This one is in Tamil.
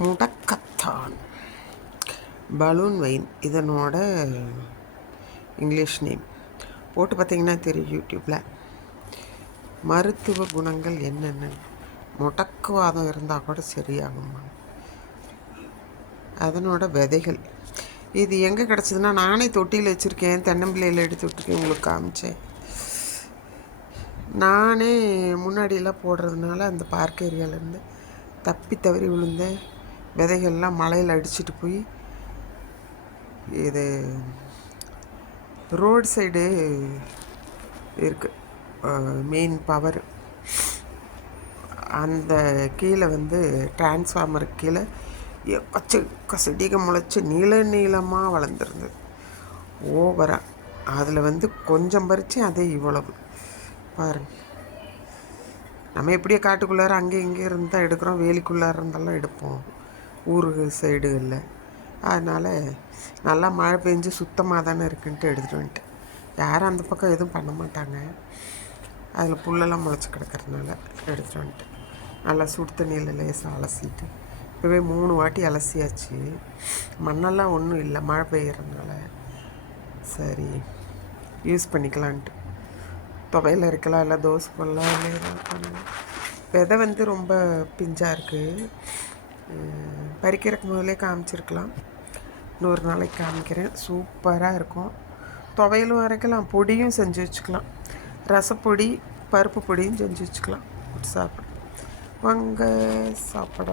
முடக்கத்தான் பலூன் வைன் இதனோட இங்கிலீஷ் நேம் போட்டு பார்த்தீங்கன்னா தெரியும் யூடியூப்பில். மருத்துவ குணங்கள் என்னென்ன, முடக்குவாதம் இருந்தால் கூட சரியாகுமா. அதனோட விதைகள் இது எங்கே கிடச்சிதுன்னா, நானே தொட்டியில் வச்சுருக்கேன், தென்னம்பிள்ளையில் எடுத்து விட்டுருக்கேன், உங்களுக்கு காமிச்சேன். நானே முன்னாடியெல்லாம் போடுறதுனால அந்த பார்க் ஏரியாவிலேருந்து தப்பி தவறி விழுந்த விதைகள்லாம் மழையில் அடிச்சுட்டு போய் இது ரோடு சைடு இருக்குது மெயின் பவர், அந்த கீழே டிரான்ஸ்ஃபார்மருக்கு கீழே செடிக முளைச்சி நீளமாக வளர்ந்துருந்தது ஓவராக. அதில் கொஞ்சம் பறித்து அதே இவ்வளவு பாருங்கள். நம்ம எப்படியே காட்டுக்குள்ளார அங்கே இங்கே இருந்து தான் எடுக்கிறோம், வேலிக்குள்ளார இருந்தாலும் எடுப்போம் ஊர் சைடுகளில். அதனால் நல்லா மழை பெஞ்சு சுத்தமாக தானே இருக்குன்ட்டு எடுத்துகிட்டு வந்துட்டேன். யாரும் அந்த பக்கம் எதுவும் பண்ண மாட்டாங்க, அதில் புல்லெல்லாம் முளைச்சி கிடக்கிறதுனால எடுத்துகிட்டு வந்துட்டேன். நல்லா சுடு தண்ணியில் லேசாக அலசிட்டு இப்போவே 3 வாட்டி அலசியாச்சு. மண்ணெல்லாம் ஒன்றும் இல்லை, மழை பெய்யறதுனால சரி யூஸ் பண்ணிக்கலான்ட்டு. துவையில் இருக்கலாம், இல்லை தோசை போடலாம், இல்லை ஏதாவது பண்ணலாம். விதை ரொம்ப பிஞ்சாக இருக்குது, பறிக்கிறதுக்கு முதலே காமிச்சிருக்கலாம். இன்னொரு நாளைக்கு காமிக்கிறேன். சூப்பராக இருக்கும். துவையலும் அரைக்கலாம், பொடியும் செஞ்சு வச்சுக்கலாம். ரசப்பொடி, பருப்பு பொடியும் செஞ்சு வச்சுக்கலாம். சாப்பிட வாங்க சாப்பிட.